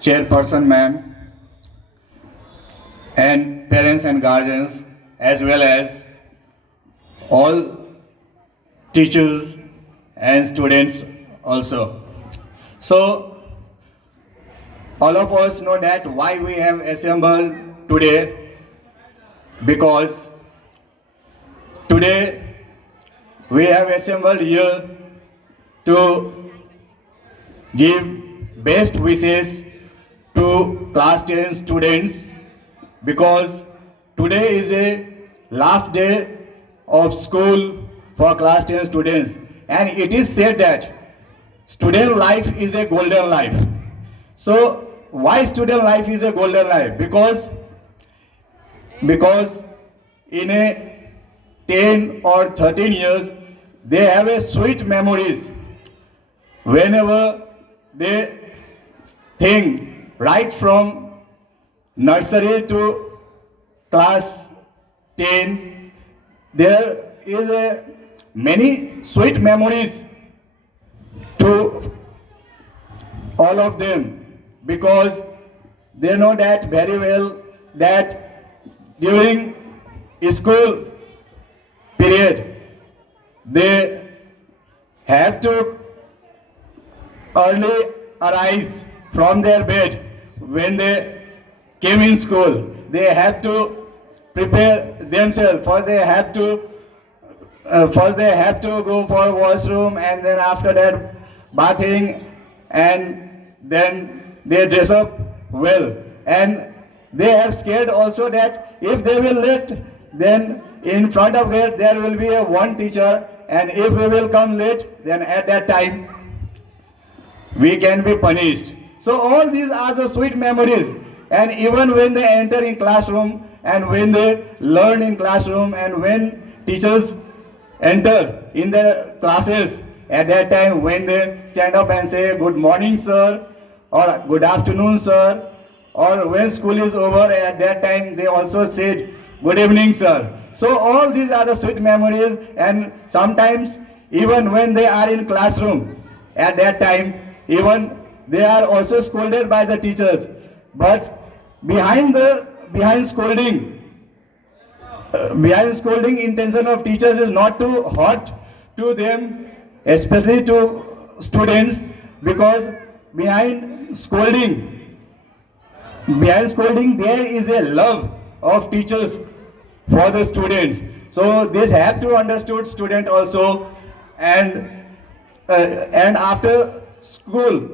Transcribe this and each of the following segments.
chairperson ma'am, and parents and guardians, as well as all teachers and students also. So, all of us know that why we have assembled today, because today we have assembled here to give best wishes to class 10 students, because today is a last day of school for class 10 students, and it is said that student life is a golden life. So why student life is a golden life? Because in a 10 or 13 years they have a sweet memories whenever they think, right from nursery to class 10, there is a many sweet memories to all of them, because they know that very well that during school period they have to early arise from their bed. When they came in school, they have to prepare themselves. First they have to go for washroom, and then after that bathing, and then they dress up well. And they have scared also that if they will late, then in front of it there will be a one teacher, and if we will come late, then at that time we can be punished. So all these are the sweet memories. And even when they enter in classroom, and when they learn in classroom, and when teachers enter in their classes, at that time when they stand up and say good morning sir, or good afternoon sir, or when school is over, at that time they also said good evening sir. So all these are the sweet memories. And sometimes even when they are in classroom, at that time even they are also scolded by the teachers. But behind scolding, intention of teachers is not to hurt to them, especially to students, because behind scolding there is a love of teachers for the students. So this have to understood student also. And after school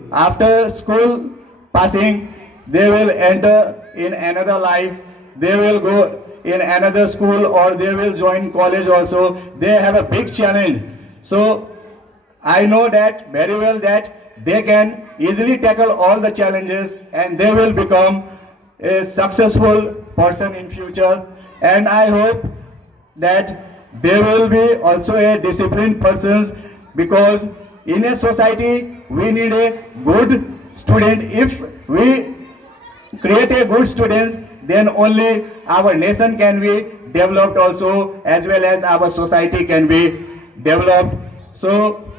passing, they will enter in another life. They will go in another school, or they will join college also. They have a big challenge. So I know that very well that they can easily tackle all the challenges, and they will become a successful person in future. And I hope that they will be also a disciplined persons, because in a society we need a good student. If we create a good students, then only our nation can be developed also, as well as our society can be developed. So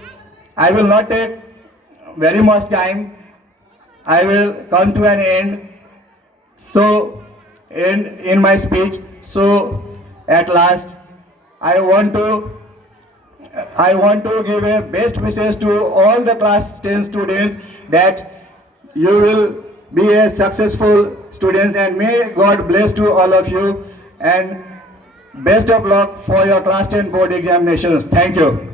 I will not take very much time. I will come to an end. So in my speech, so at last I want to give a best wishes to all the class 10 students, that you will be a successful students, and may God bless to all of you, and best of luck for your class 10 board examinations. Thank you.